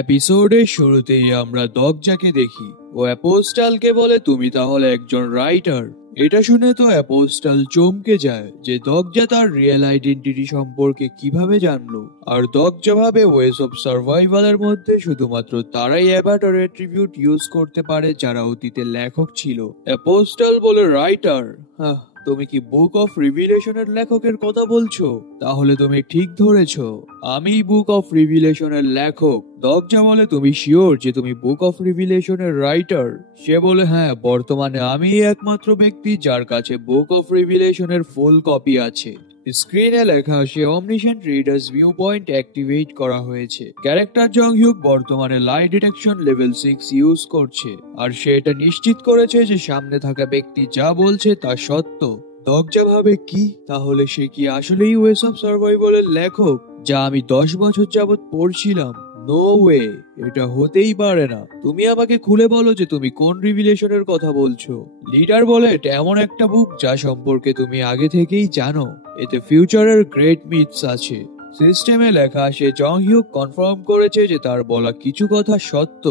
এপিসোডের শুরুতেই আমরা দগজাকে দেখি। ও অ্যাপোস্টালকে বলে, তুমি তাহলে একজন রাইটার। এটা শুনে তো অ্যাপোস্টাল চমকে যায় যে দগজা তার রিয়েল আইডেন্টিটি সম্পর্কে কিভাবে জানলো। আর দগজা ভাবে ওয়েস অফ সার্ভাইভালের মধ্যে শুধুমাত্র তারাই অ্যাভাটার অ্যাট্রিবিউট ইউজ করতে পারে যারা অতীতে লেখক ছিল। অ্যাপোস্টাল বলে, রাইটার? হ্যাঁ, তুমি কি বুক অফ রিভিলেশনের লেখকের কথা বলছো? তাহলে তুমি ঠিক ধরেছ, আমি বুক অফ রিভিলেশনের লেখক। দগজা বলে, তুমি শিওর যে তুমি বুক অফ রিভিলেশনের রাইটার? সে বলে, হ্যাঁ, বর্তমানে আমি একমাত্র ব্যক্তি যার কাছে বুক অফ রিভিলেশনের ফুল কপি আছে। স্ক্রিনে লেখা আসে, অমনিশেন্ট রিডার্স ভিউ পয়েন্ট অ্যাক্টিভেট করা হয়েছে। ক্যারেক্টার জং হিউক বর্তমানে লাই ডিটেকশন লেভেল 6 ইউজ করছে, আর সে এটা নিশ্চিত করেছে যে সামনে থাকা ব্যক্তি যা বলছে তা সত্য। দগজা ভাবে, কি তাহলে সে কি আসলেই ওয়েস অফ সার্ভাইভালের লেখক, যা আমি 10 বছর যাবত পড়ছিলাম? নো ওয়ে, এটা হতেই পারে না। তুমি আমাকে খুলে বলো যে তুমি কোন রিভিলেশনের কথা বলছো। লিডার বলে, এটা এমন একটা বুক যা সম্পর্কে তুমি আগে থেকেই জানো। এতে ফিউচারের গ্রেট মিথস আছে। সিস্টেমে লেখা আসে, জং হিউক কনফার্ম করেছে যে তার বলা কিছু কথা সত্য।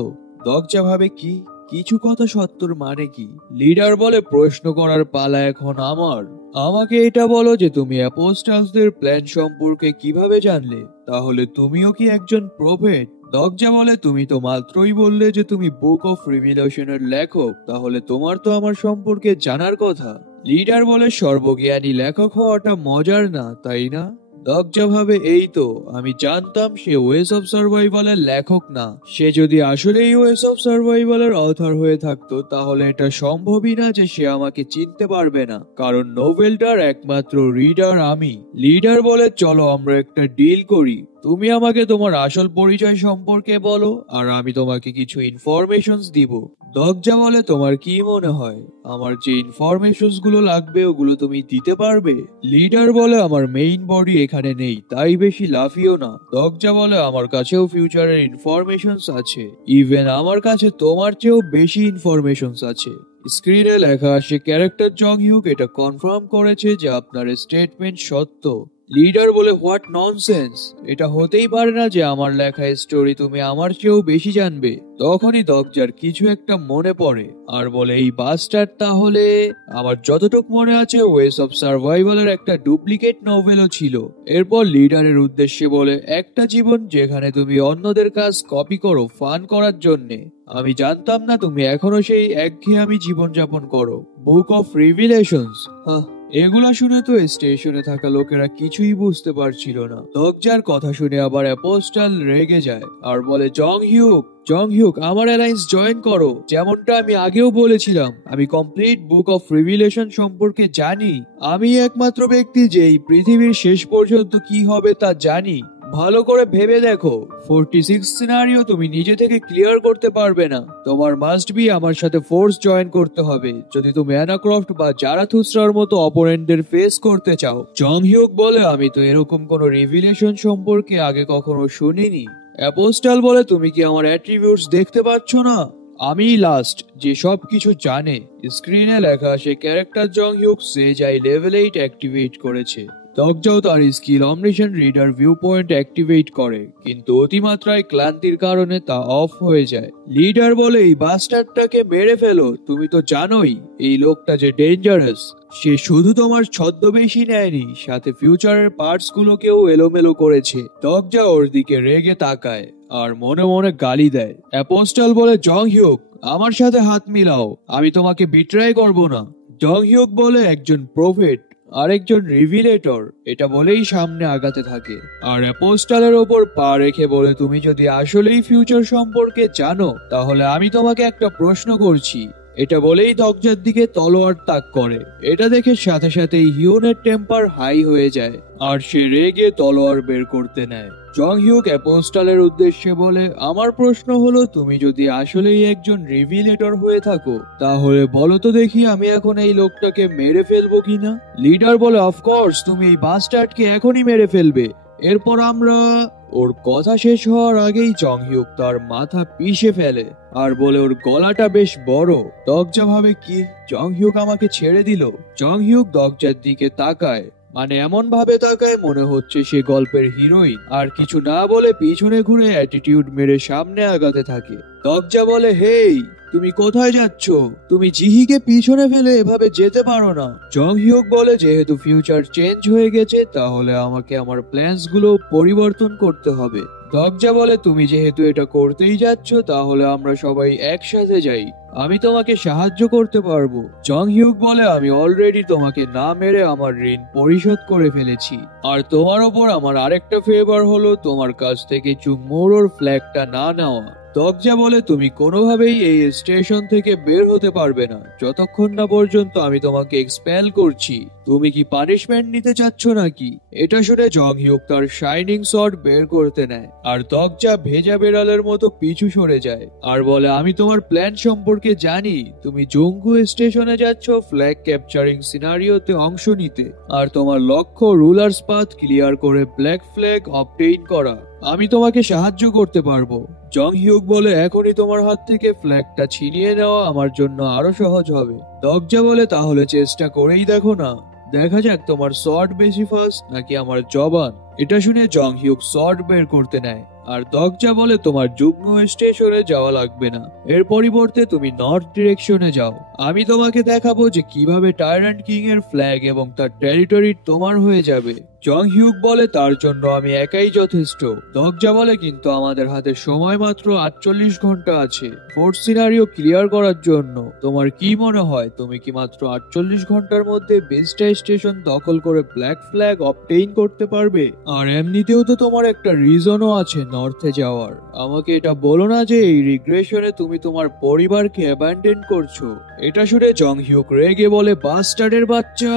দগজা ভাবে, কি কিছু কথা সত্যর মানে কি? লিডার বলে, প্রশ্ন করার পালা এখন আমার। আমাকে এটা বলো যে তুমি অ্যাপোস্টালসদের প্ল্যান সম্পর্কে কিভাবে জানলে? তাহলে তুমিও কি একজন প্রফেট? দগজা বলে, তুমি তো মাত্রই বললে যে তুমি বুক অফ রিভিলেশনের লেখক, তাহলে তোমার তো আমার সম্পর্কে জানার কথা। লিডার বলে, সর্বজ্ঞানী লেখক হওয়াটা মজার না, তাই না? দগজা ভাবে, এই তো আমি জানতাম সে ওয়েস অফ সার্ভাইভালের লেখক না। সে যদি আসলেই ওয়েস অফ সার্ভাইভালের অথর হয়ে থাকতো তাহলে এটা সম্ভবই না যে সে আমাকে চিনতে পারবে না, কারণ নোভেলটার একমাত্র রিডার আমি। লিডার বলে, চলো আমরা একটা ডিল করি। তুমি আমাকে তোমার আসল পরিচয় সম্পর্কে বলো, আর আমি তোমাকে কিছু ইনফরমেশনস দিব। দগজা বলে, তোমার কি মনে হয় আমার যে ইনফরমেশনস গুলো লাগবে ওগুলো তুমি দিতে পারবে? লিডার বলে, আমার মেইন বডি এখানে নেই, তাই বেশি লাফিও না। দগজা বলে, আমার কাছেও ফিউচারের ইনফরমেশনস আছে। ইভেন আমার কাছে তোমার চেয়েও বেশি ইনফরমেশনস আছে। স্ক্রিনে লেখা আসে, ক্যারেক্টার জং হিউক এটা কনফার্ম করেছে যে আপনার স্টেটমেন্ট সত্য। লিডার বলে, হোয়াট ননসেন্স, এটা হতেই পারে না যে আমার লেখা স্টোরি তুমি আমার চেয়েও বেশি জানবে। তখনই দগজার কিছু একটা মনে পড়ে আর বলে, এই বাস্টার তাহলে। আমার যতটুক মনে আছে ওয়েস অফ সার্ভাইভালের একটা ডুপ্লিকেট নভেলও ছিল। এরপর লিডারের উদ্দেশ্যে বলে, একটা জীবন যেখানে তুমি অন্যদের কাজ কপি করো ফান করার জন্যে। আমি জানতাম না তুমি এখনো সেই একঘেয়েমি জীবনযাপন করো। বুক অফ রিভিলেশনস, এগুলা শুনে তো স্টেশনে থাকা লোকেরা কিছুই বুঝতে পারছিল না। দগজার কথা শুনে আবার অ্যাপোস্টাল রেগে যায় আর বলে, জং হিউক আমার অ্যালায়েন্স জয়েন করো। যেমনটা আমি আগেও বলেছিলাম, আমি কমপ্লিট বুক অফ রিভিলেশন সম্পর্কে জানি। আমি একমাত্র ব্যক্তি যে এই পৃথিবীর শেষ পর্যন্ত কি হবে তা জানি। ভালো করে ভেবে দেখো, 46 সিনারিও তুমি নিজে থেকে ক্লিয়ার করতে পারবে না। তোমার মাস্ট বি আমার সাথে ফোর্স জয়েন করতে হবে যদি তুমি অ্যানাক্রফট বা জারাথুস্ট্রার মতো অপোনেন্টদের ফেস করতে চাও। জং হিউক বলে, আমি তো এরকম কোনো রিভিলেশন সম্পর্কে আগে কখনো শুনিনি। অ্যাপোস্টাল বলে, তুমি কি আমার অ্যাট্রিবিউটস দেখতে পাচ্ছ না? আমি লাস্ট যে সবকিছু জানে। স্ক্রিনে লেখা আসে, ক্যারেক্টার জং হিউক সে যাই লেভেল 8 অ্যাক্টিভেট করেছে। দগজাও তার skill omniscient reader viewpoint activate করে, কিন্তু অতিমাত্রায় ক্লান্তির কারণে তা অফ হয়ে যায়। লিডার বলে, এই বাস্টারটাকে মেরে ফেলো। তুমি তো জানোই এই লোকটা যে ডেঞ্জারাস। সে শুধু তোমার ছদ্মবেশই নেয়নি, সাথে ফিউচারের পার্টস গুলোকেও এলোমেলো করেছে। দগজা ওর দিকে রেগে তাকায় আর মনে মনে গালি দেয়। অ্যাপোস্টাল বলে, জং হিউক আমার সাথে হাত মিলাও, আমি তোমাকে বিট্রাই করব না। জং হিউক বলে, একজন প্রফেট আরেকজন রিভিলেটর, এটা বলেই সামনে আগাতে থাকে আর অ্যাপোস্টালের ওপর পা রেখে বলে, তুমি যদি আসলেই ফিউচার সম্পর্কে জানো তাহলে আমি তোমাকে একটা প্রশ্ন করছি। এটা বলেই দগজার দিকে তলোয়ার তাক করে। এটা দেখে সাথে সাথেই হিউনের টেম্পার হাই হয়ে যায় আর সে রেগে তলোয়ার বের করতে নেয়। জং হিউক অ্যাপোস্টালের উদ্দেশ্যে বলে, আমার প্রশ্ন হলো, তুমি যদি আসলেই একজন রিভিলেটর হয়ে থাকো তাহলে বলো তো দেখি আমি এখন এই লোকটাকে মেরে ফেলবো কিনা। লিডার বলে, অফকোর্স তুমি এই বাস্টার্ডকে এখনই মেরে ফেলবে। এরপর আমরা। ওর কথা শেষ হওয়ার আগেই জং হিউক তার মাথা পিষে ফেলে আর বলে, ওর গলাটা বেশ বড়। দগজা ভাবে, কি জং হিউক আমাকে ছেড়ে দিল? জং হিউক দগজার দিকে তাকায়। মানে এমন ভাবে তাকায় মনে হচ্ছে সে গল্পের হিরোইন, আর কিছু না বলে পিছনে ঘুরে অ্যাটিটিউড মেরে সামনে আগাতে থাকে। দরজা বলে, হেই, তুমি কোথায় যাচ্ছ? তুমি জিহিকে পিছনে ফেলে এভাবে যেতে পারো না। জং হিউক বলে, যেহেতু ফিউচার চেঞ্জ হয়ে গেছে তাহলে আমাকে আমার প্ল্যানস গুলো পরিবর্তন করতে হবে। দরজা বলে, তুমি যেহেতু এটা করতেই যাচ্ছ তাহলে আমরা সবাই একসাথে যাই, আমি তোমাকে সাহায্য করতে পারবো। জং হিউক বলে, আমি অলরেডি তোমাকে না মেরে আমার ঋণ পরিশোধ করে ফেলেছি, আর তোমার ওপর আমার আরেকটা ফেভার হলো তোমার কাছ থেকে চুংমোরোর ফ্ল্যাগটা না নেওয়া। দরজা বলে, তুমি কোনোভাবেই এই স্টেশন থেকে বের হতে পারবে না যতক্ষণ না পর্যন্ত আমি তোমাকে এক্সপেল করছি। তুমি কি পানিশমেন্ট নিতে চাচ্ছ নাকি? এটা শুনে জং হিউক তার শাইনিং শট বের করতে নেয়, আর দরজা ভেজা বেড়ালের মতো পিছু সরে যায় আর বলে, আমি তোমার প্ল্যান সম্পর্কে জানি। তুমি জঙ্গু স্টেশনে যাচ্ছ ফ্ল্যাগ ক্যাপচারিং সিনারিওতে অংশ নিতে, আর তোমার লক্ষ্য রুলার্স পাথ ক্লিয়ার করে ব্ল্যাক ফ্ল্যাগ অবটেইন করা। আমি তোমাকে সাহায্য করতে পারবো। জং হিউক বলে, এখনই তোমার হাত থেকে ফ্ল্যাগটা ছিনিয়ে নেওয়া আমার জন্য আরো সহজ হবে। দরজা বলে, তাহলে চেষ্টা করেই দেখো না, দেখা যাক তোমার শট বেশি ফাস্ট নাকি আমার জবান। এটা শুনে জং হিউক শট বের করতে নেয়, আর দরজা বলে, তোমার যুগ্ম স্টেশনে যাওয়া লাগবে না, এর পরিবর্তে তুমি নর্থ ডিরেকশনে যাও। আমি তোমাকে দেখাবো যে কিভাবে টাইরান্ট কিং এর ফ্ল্যাগ এবং তার টেরিটরি তোমার হয়ে যাবে। জং হিউক বলে, তার জন্য আমি একাই যথেষ্ট। দরজা বলে, কিন্তু আমাদের হাতে সময় মাত্র 48 ঘন্টা আছে ফোর্থ সিনারিও ক্লিয়ার করার জন্য। তোমার কি মনে হয় তুমি কি মাত্র 48 ঘন্টার মধ্যে বেস্টা স্টেশন দখল করে ব্ল্যাক ফ্ল্যাগ অবটেইন করতে পারবে? আর এমনিতেও তো তোমার একটা রিজনও আছে নর্থে যাওয়ার। আমাকে এটা বলো না যে এই রিগ্রেশনে তুমি তোমার পরিবারকে অ্যাবান্ডন করছো। এটা শুনে জং হিউক রেগে বলে, বাস্টার্ডের বাচ্চা।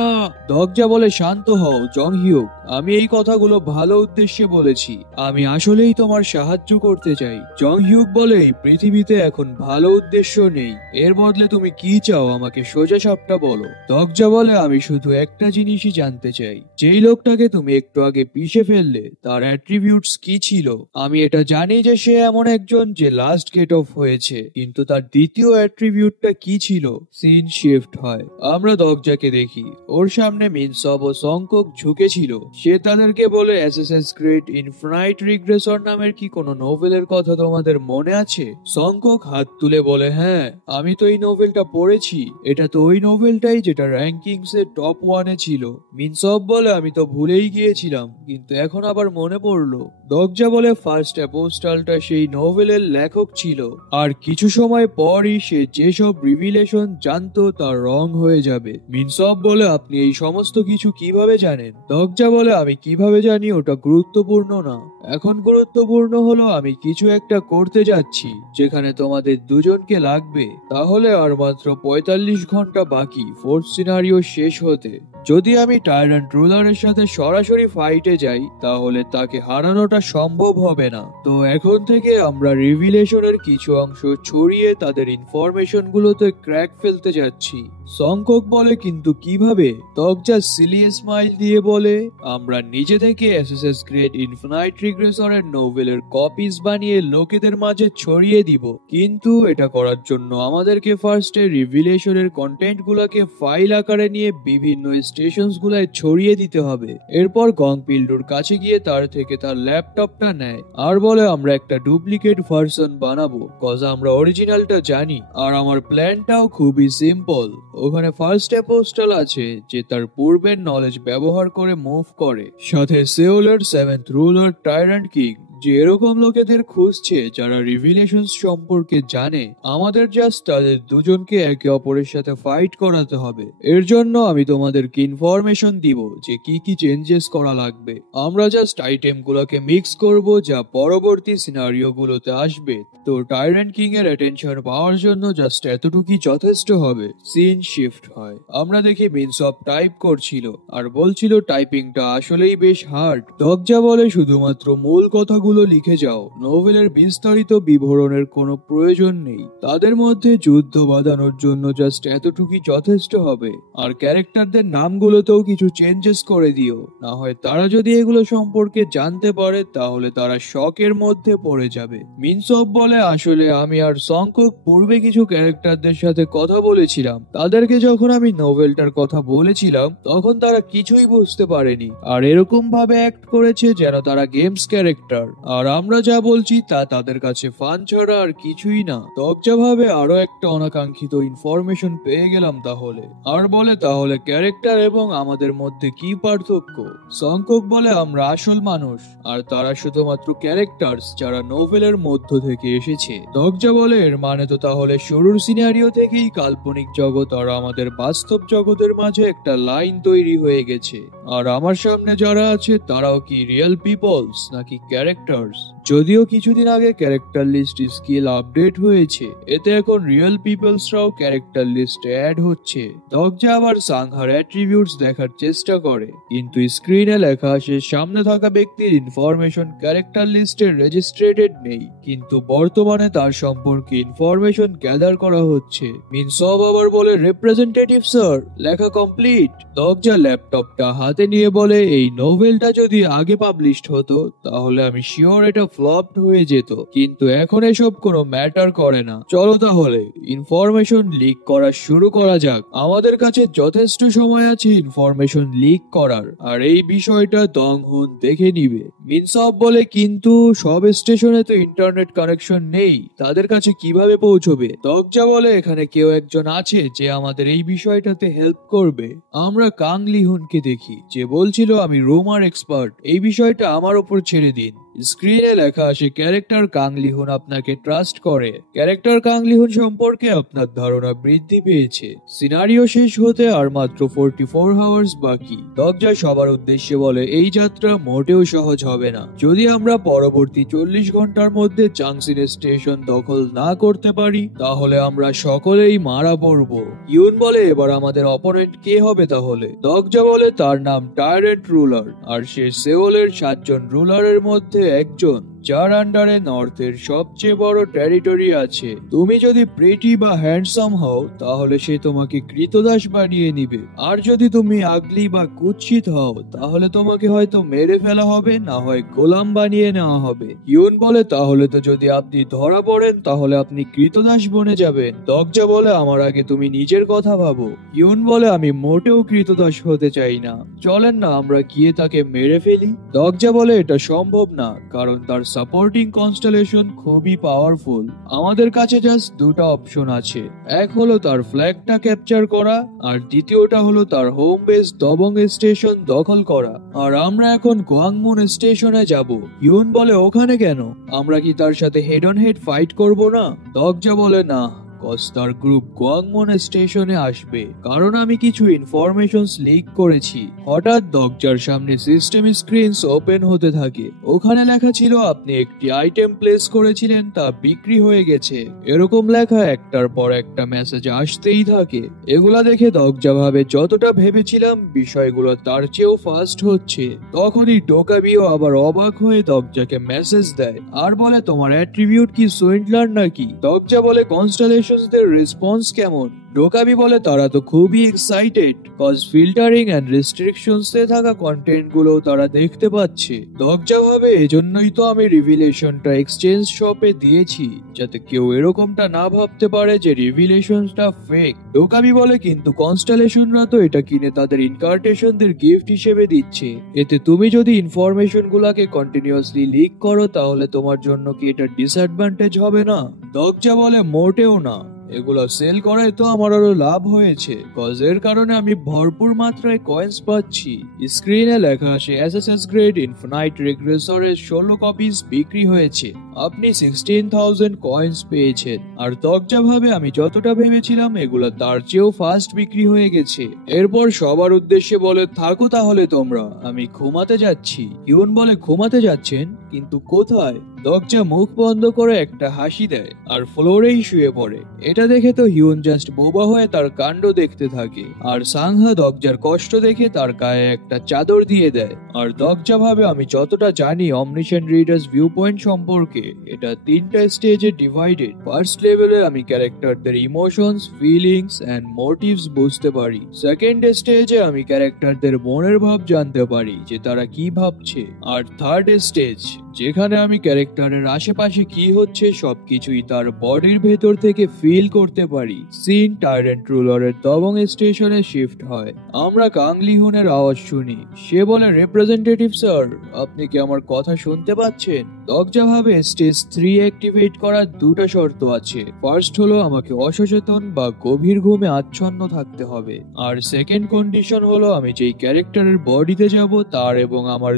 দরজা বলে, শান্ত হও জং হিউক, আমি এই কথাগুলো ভালো উদ্দেশ্যে বলেছি, আমি আসলেই তোমার সাহায্য করতে চাই। জং হিউক বলে, এই পৃথিবীতে এখন ভালো উদ্দেশ্য নেই, এর বদলে তুমি কি চাও আমাকে সোজা সাপটা বলো। দরজা বলে, আমি শুধু একটা জিনিসই জানতে চাই, যেই লোকটাকে তুমি একটু আগে পিষে ফেললে তার অ্যাট্রিবিউটস কি ছিল? আমি এটা জানি যে সে এমন একজন যে লাস্ট গেট অফ হয়েছে, কিন্তু তার দ্বিতীয় অ্যাট্রিবিউটটা কি ছিল? সিন শিফট হয়, আমরা দরজাকে দেখি ওর সামনে মিনসব ও সংকক ঝুঁকেছিল। সে তাদেরকে বলে, অ্যাসাসিনস ক্রিড ইনফিনাইট রিগ্রেসর নামের কি কোনো নোভেলের কথা তোমাদের মনে আছে? সংকক হাত তুলে বলে, হ্যাঁ, আমি তো এই নোভেলটা পড়েছি, এটা তো ওই নোভেলটাই যেটা র্যাঙ্কিংস এর টপ 1-এ ছিল। মিনসব বলে, আমি তো ভুলেই গিয়েছিলাম, কিন্তু এখন আবার মনে পড়লো। দরজা বলে, ফার্স্ট অ্যাপোস্টালটা সেই নোভেলের লেখক ছিল, আর কিছু সময় পরই সে যেসব রিভিলেশন জানতো তার রং হয়ে যাবে। মিনসব বলে, আপনি এই সমস্ত কিছু কিভাবে জানেন? দরজা বলে, আমি কিভাবে জানি ওটা গুরুত্বপূর্ণ না, এখন গুরুত্বপূর্ণ হলো আমি কিছু একটা করতে যাচ্ছি যেখানে তোমাদের দুজনকে লাগবে। তাহলে আর মাত্র 45 ঘন্টা বাকি ফোর্থ সিনারিও শেষ হতে। যদি আমি টাইরান্ট রুলারের সাথে সরাসরি ফাইটে যাই তাহলে তাকে হারানোটা সম্ভব হবে না। তো এখন থেকে আমরা রিভিলেশনের কিছু অংশ ছড়িয়ে তাদের ইনফরমেশন গুলোতে ক্র্যাক ফেলতে যাচ্ছি। সংকক বলে, কিন্তু কিভাবে? দরজা সিলি স্মাইল দিয়ে বলে, আমরা নিজে থেকে অ্যাসাসিনস ক্রিড ইনফিনাইট রিগ্রেসরের নোভেলের কপিজ বানিয়ে লোকেদের মাঝে ছড়িয়ে দিব, কিন্তু এটা করার জন্য আমাদেরকে ফার্স্টে রিভিলেশনের কন্টেন্ট গুলাকে ফাইল আকারে নিয়ে বিভিন্ন স্টেশনস গুলায় ছড়িয়ে দিতে হবে। এরপর গং পিল্ডুর কাছে গিয়ে তার থেকে তার ল্যাপটপটা নেয় আর বলে, আমরা একটা ডুপ্লিকেট ভার্সন বানাবো, কজ আমরা অরিজিনালটা জানি, আর আমার প্ল্যানটাও খুবই সিম্পল। ওখানে ফার্স্ট অ্যাপোস্টল আছে যে তার পূর্বের নলেজ ব্যবহার করে মুভ করে, সাথে সেওলের 7th রুলার টাইরান্ট কিং যে এরকম লোকেদের খুঁজছে যারা রিভিলেশনস সম্পর্কে জানে। আমাদের জাস্ট তাদের দুজনকে একে অপরের সাথে ফাইট করাতে হবে। এর জন্য আমি তোমাদেরকে ইনফরমেশন দিব যে কি কি চেঞ্জেস করা লাগবে। আমরা জাস্ট আইটেম গুলোকে মিক্স করব যা পরবর্তী সিনারিও গুলোতে আসবে। তো টাইরান্ট কিং এর অ্যাটেনশন পাওয়ার জন্য জাস্ট এতটুকুই যথেষ্ট হবে। সিন শিফট হয়, আমরা দেখি মিনসব টাইপ করছিল আর বলছিল টাইপিংটা আসলেই বেশ হার্ড। দরজা বলে, শুধুমাত্র মূল কথাগুলো গল্পগুলো লিখে যাও, নোভেলের বিস্তারিত বিবরণের কোনো প্রয়োজন নেই। তাদের মধ্যে যুদ্ধ বাঁধানোর জন্য জাস্ট এতটুকুই যথেষ্ট হবে। আর ক্যারেক্টারদের নামগুলোতেও কিছু চেঞ্জেস করে দিও, না হয় তারা যদি এগুলো সম্পর্কে জানতে পারে তাহলে তারা শকের মধ্যে পড়ে যাবে। মিনসব বলে, আসলে আমি আর সংকুক পূর্বে কিছু ক্যারেক্টারদের সাথে কথা বলেছিলাম। তাদেরকে যখন আমি নোভেলটার কথা বলেছিলাম তখন তারা কিছুই বুঝতে পারেনি, আর এরকম ভাবে অ্যাক্ট করেছে যেন তারা গেমস ক্যারেক্টার। আর আমরা যা বলছি তা তাদের কাছে ফান ছাড়া আর কিছুই না। দরজা ভাবে আরো একটা অনাকাঙ্ক্ষিত ইনফরমেশন পেয়ে গেলাম তাহলে। আর বলে, তাহলে ক্যারেক্টার এবং আমাদের মধ্যে কি পার্থক্য? সংকুক বলে, আমরা আসল মানুষ আর তারা শুধুমাত্র ক্যারেক্টার্স যারা নোভেলের মধ্য থেকে এসেছে। দরজা বলে, এর মানে তো তাহলে শুরুর সিনারিও থেকেই কাল্পনিক জগৎ আর আমাদের বাস্তব জগতের মাঝে একটা লাইন তৈরি হয়ে গেছে। আর আমার সামনে যারা আছে তারাও কি রিয়েল পিপলস নাকি ক্যারেক্টার্স? যদিও কিছুদিন আগে ক্যারেক্টার লিস্ট স্কিল আপডেট হয়েছে, এতে এখন রিয়েল পিপলসরাও ক্যারেক্টার লিস্টে অ্যাড হচ্ছে। দরজা আবার সাংহার অ্যাট্রিবিউটস দেখার চেষ্টা করে, কিন্তু স্ক্রিনে লেখা সে সামনে থাকা ব্যক্তির ইনফরমেশন ক্যারেক্টার লিস্টে রেজিস্ট্রেটেড নেই, কিন্তু বর্তমানে তার সম্পর্কে ইনফরমেশন গ্যাদার করা হচ্ছে। মিনসব আবার বলে, রিপ্রেজেন্টেটিভ স্যার, লেখা কমপ্লিট। দরজা ল্যাপটপটা হাতে নিয়ে বলে, এই নোভেলটা যদি আগে পাবলিশড হতো তাহলে আমি শিওর এটা ফ্লপড হয়ে যেত, কিন্তু এখন এসব কোনো ম্যাটার করে না। চলো তাহলে ইনফরমেশন লিক করা শুরু করা যাক। আমাদের কাছে যথেষ্ট সময় আছে ইনফরমেশন লিক করার, আর এই বিষয়টা দংহুন দেখে নিবে। মিনসব বলে, কিন্তু সব স্টেশনে তো ইন্টারনেট কানেকশন নেই, তাদের কাছে কিভাবে পৌঁছবে? দরজা বলে, এখানে কেউ একজন আছে যে আমাদের এই বিষয়টাতে হেল্প করবে। আমরা কাং লিহুনকে দেখি, যে বলছিল আমি রোমার এক্সপার্ট, এই বিষয়টা আমার উপর ছেড়ে দিন। স্ক্রিনে লেখা আসে, ক্যারেক্টার কাং লিহুন আপনাকে ট্রাস্ট করে। ক্যারেক্টার কাং লিহুন সম্পর্কে আপনার ধারণা বৃদ্ধি পেয়েছে। সিনারিও শেষ হতে আর মাত্র 44 আওয়ার্স বাকি। দরজা সবার উদ্দেশ্যে বলে, এই যাত্রা মোটেও সহজ হবে না। যদি আমরা পরবর্তী 40 ঘন্টার মধ্যে চাংসিন স্টেশন দখল না করতে পারি তাহলে আমরা সকলেই মারা পড়ব। ইউন বলে, এবার আমাদের অপোনেন্ট কে হবে তাহলে? দরজা বলে, তার নাম টাইরেন্ট রুলার, আর সে সেওলের 7 জন রুলারের মধ্যে একজন, যার আন্ডারে নর্থের সবচেয়ে বড় টেরিটরি আছে। তুমি যদি প্রিটি বা হ্যান্ডসাম হও তাহলে সে তোমাকে কৃতদাস বানিয়ে নিবে, আর যদি তুমি আগলি বা কুৎসিত হও তাহলে তোমাকে হয়তো মেরে ফেলা হবে, না হয় গোলাম বানিয়ে নেওয়া হবে। ইউন বলে, তাহলে তো যদি আপনি ধরা পড়েন তাহলে আপনি কৃতদাস বনে যাবেন। দরজা বলে, আমার আগে তুমি নিজের কথা ভাবো। ইউন বলে, আমি মোটেও কৃতদাস হতে চাই না, চলেন না আমরা গিয়ে তাকে মেরে ফেলি। দরজা বলে, এটা সম্ভব না, কারণ তার সাপোর্টিং কনস্টেলেশন খুবই পাওয়ারফুল। আমাদের কাছে জাস্ট দুটো অপশন আছে, এক হলো তার ফ্ল্যাগটা ক্যাপচার করা, আর দ্বিতীয়টা হলো তার হোম বেস দবং স্টেশন দখল করা। আর আমরা এখন গোয়াংমুন স্টেশনে যাব। ইউন বলে, ওখানে কেন? আমরা কি তার সাথে হেড অন হেড ফাইট করব না? দরজা বলে, না, কস্তার গ্রুপ গোয়াংমন স্টেশনে আসবে, কারণ আমি কিছু ইনফরমেশনস লিক করেছি। হঠাৎ দরজার সামনে সিস্টেম স্ক্রিনস ওপেন হতে থাকে। ওখানে লেখা ছিল, আপনি একটি আইটেম প্লেস করেছিলেন, তা বিক্রি হয়ে গেছে। এরকম লেখা একটার পর একটা মেসেজ আসতেই থাকে। এগুলা দেখে দরজা ভাবে, যতটা ভেবেছিলাম বিষয়গুলো তার চেয়েও ফাস্ট হচ্ছে। তখনই টোকাবিও আবার অবাক হয়ে দরজাকে মেসেজ দেয় আর বলে, তোমার অ্যাট্রিবিউট কি সুইন্ডলার নাকি? দরজা বলে, কনস্টেলেশনসদের রেসপন্স কেমন? ডোকাবি বলে, তারা তো খুবই excited, cause filtering and restrictions এ থাকা কন্টেন্ট গুলো তারা দেখতে পাচ্ছে। দরজা ভাবে, এজন্যই তো আমি রিভিলেশনটা এক্সচেঞ্জ শপে দিয়েছি, যাতে কেউ এরকমটা না ভাবতে পারে যে রিভিলেশনটা ফেক। ডোকাবি বলে, কিন্তু কনস্টেলেশনরা তো এটা কিনে তাদের ইনকার্টেশনদের গিফট হিসেবে দিচ্ছে, এতে তুমি যদি ইনফরমেশন গুলাকে কন্টিনিউয়াসলি লিক করো তাহলে তোমার জন্য কি এটা ডিসঅ্যাডভান্টেজ হবে না? দরজা বলে, মোটেও না, এগুলো সেল করায় তো আমার আরো লাভ হয়েছে, কজ এর কারণে আমি ভরপুর মাত্রায় কয়েন্স পাচ্ছি। স্ক্রিনে লেখা আসে, এসএসএস গ্রেড ইনফিনাইট রিগ্রেসরের 16 কপিস বিক্রি হয়েছে, আপনি 16,000 কয়েন্স পেয়েছেন। আর দরজা ভাবে, আমি যতটা ভেবেছিলাম এগুলো তার চেয়েও ফাস্ট বিক্রি হয়ে গেছে। এরপর সবার উদ্দেশ্যে বলে, থাকো তাহলে তোমরা, আমি ঘুমাতে যাচ্ছি। ইউন বলে, ঘুমাতে যাচ্ছেন? কিন্তু কোথায়? দরজা মুখ বন্ধ করে একটা হাসি দেয় আর ফ্লোরেই শুয়ে পড়ে। এটা দেখে তো হিউন জাস্ট বোবা হয়ে তার কাণ্ড দেখতে থাকে, আর সাংহা দরজার কষ্ট দেখে তার গায়ে একটা চাদর দিয়ে দেয়। আর দরজা ভাবে আমি যতটা জানি অমনিসেন্ট রিডার্স ভিউ পয়েন্ট সম্পর্কে, এটা 3টা স্টেজে ডিভাইডেড। ফার্স্ট লেভেলে আমি ক্যারেক্টারদের ইমোশনস, ফিলিংস এন্ড মোটিভস বুঝতে পারি। সেকেন্ড স্টেজে আমি ক্যারেক্টারদের মনের ভাব জানতে পারি যে তারা কি ভাবছে। আর থার্ড স্টেজ যেখানে আমি ক্যারেক্টারের আশেপাশে কি হচ্ছে সবকিছুই তার বডির ভেতর থেকে ফিল করতে পারি। সিন টাইরেন্ট রুলারের দবং স্টেশনে শিফট হয়। আমরা কাংলিহুনের আওয়াজ শুনি। সে বলে, রিপ্রেজেন্টেটিভ স্যার, আপনি কি আমার কথা শুনতে পাচ্ছেন? দরজা ভাবে স্টেজ 3 অ্যাক্টিভেট করার 2টা শর্ত আছে। ফার্স্ট হলো আমাকে অসচেতন বা গভীর ঘুমে আচ্ছন্ন থাকতে হবে, আর সেকেন্ড কন্ডিশন হলো আমি যেই ক্যারেক্টারের বডিতে যাব তার এবং আমার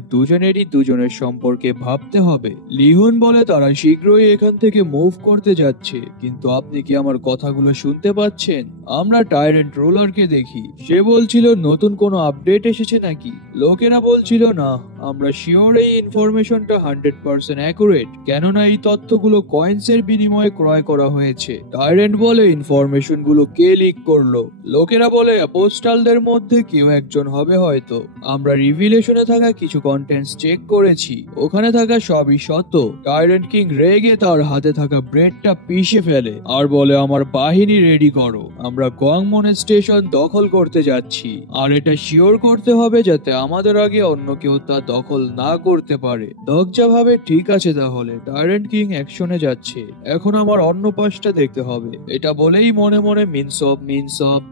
দুজনের সম্পর্কে ভাবতে হবে। লিহুন বলে তারা শীঘ্রই এখান থেকে মুভ করতে যাচ্ছে, কিন্তু আপনি কি আমার কথাগুলো শুনতে পাচ্ছেন? আমরা টাইরেন্ট রুলারকে দেখি। সে বলছিল নতুন কোনো আপডেট এসেছে নাকি। লোকেরা বলছিল না, আমরা শিওর এই ইনফরমেশনটা 100% অ্যাকুরেট, কেননা এই তথ্যগুলো কয়েন্সের বিনিময়ে ক্রয় করা হয়েছে। টাইরেন্ট বলে, ইনফরমেশন গুলো কে লিক করলো? লোকেরা বলে অ্যাপোস্টালদের মধ্যে কেউ একজন হবে হয়তো। আমরা রিভিলেশনে থাকা কিছু কন্টেন্টস চেক করেছি, ওখানে থাকা সবই সত্য। টাইরেন্ট কিং রেগে তার হাতে থাকা ব্রেডটা পিষে ফেলে আর বলে, আমার বাহিনী রেডি করো, আমরা গোয়াংমন স্টেশন দখল করতে যাচ্ছি, আর এটা শিওর করতে হবে যাতে আমাদের আগে অন্য কেউ তা দখল না করতে পারে। দরজা ভাবে, ঠিক আছে তাহলে টাইরেন্ট কিং অ্যাকশনে যাচ্ছে, এখন আমার অন্য পাশটা দেখতে হবে। এটা বলেই মনে মনে মিনসব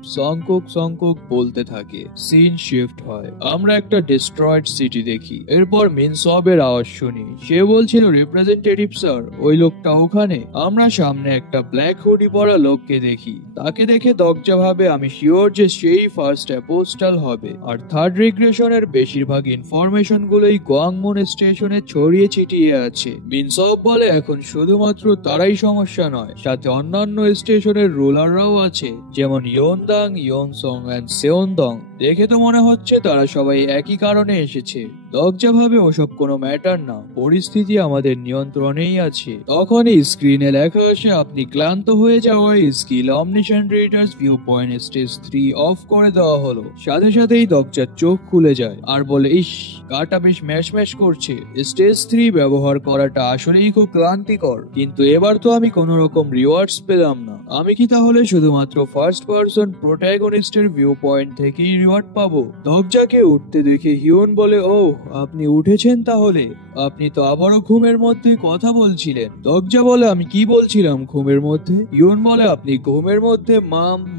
সংকুক বলতে থাকে। সিন শিফট হয়। আমরা একটা ডিস্ট্রয়েড সিটি দেখি। এরপর মিনসবের আওয়াজ শুনি। সে বলছিল, রিপ্রেজেন্টেটিভ স্যার, ওই লোকটা ওখানে। আমরা সামনে একটা ব্ল্যাক হুডি পরা লোককে দেখি। তাকে দেখে দরজা ভাবে আমি শিওর যে সেই ফার্স্ট অ্যাপোস্টাল হবে। আর থার্ড রিগ্রেশনের বেশিরভাগ ইনফরমেশন গুলোই গোয়াংমন স্টেশনে ছড়িয়ে ছিটিয়ে আছে। মিনসব বলে, এখন শুধুমাত্র তারাই সমস্যা নয়, সাথে অন্যান্য স্টেশনের রুলাররাও আছে, যেমন ইয়োনদাং, ইয়োনসং এন্ড সেওনদং। দেখে তো মনে হচ্ছে তারা সবাই একই কারণে এসেছে। দরজা ভাবে ওসব কোনো ম্যাটার না, পরিস্থিতি আমাদের নিয়ন্ত্রণেই আছে। তখনই স্ক্রিনে লেখা আসে, আপনি ক্লান্ত হয়ে যাওয়ায় skill omniscient readers viewpoint stage 3 off করে দেওয়া হলো। সাথে সাথেই দরজার চোখ খুলে যায় আর বলে, ইস, গাটা বেশ ম্যাশ করছে। স্টেজ 3 ব্যবহার করাটা আসলেই খুব ক্লান্তিকর, কিন্তু এবার তো আমি কোন রকম রিওয়ার্ডস পেলাম না। আমি কি তাহলে শুধুমাত্র ফার্স্ট পারসন প্রোটাগনিস্টের ভিউ পয়েন্ট থেকেই রিওয়ার্ড পাবো? দরজাকে উঠতে দেখে হিউন বলে, ও আপনি উঠেছেন তাহলে? আপনি তো আবারও ঘুমের মধ্যে কথা বলছিলেন। দরজা বলে, আমি কি বলছিলাম ঘুমের মধ্যে? হিউন বলে, আপনি ঘুমের মধ্যে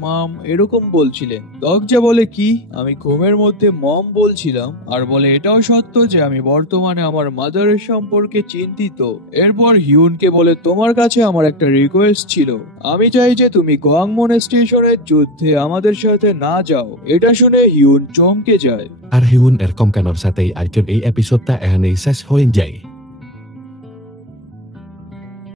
মাম এরকম বলছিলেন। দরজা বলে, কি? আমি ঘুমের মধ্যে মম বলছিলাম, আর বলে এটাও সত্য যে আমি বর্তমানে আমার মাদারের সম্পর্কে চিন্তিত। এরপর হিউনকে বলে, তোমার কাছে আমার একটা রিকোয়েস্ট ছিল, আমি চাই যে তুমি গোয়াংমন স্টেশনের যুদ্ধে আমাদের সাথে না যাও। এটা শুনে হিউন চমকে যায়। Ar Hyun Erkom Kanor Satay Arjun episode ta ehanay sas hoin jay.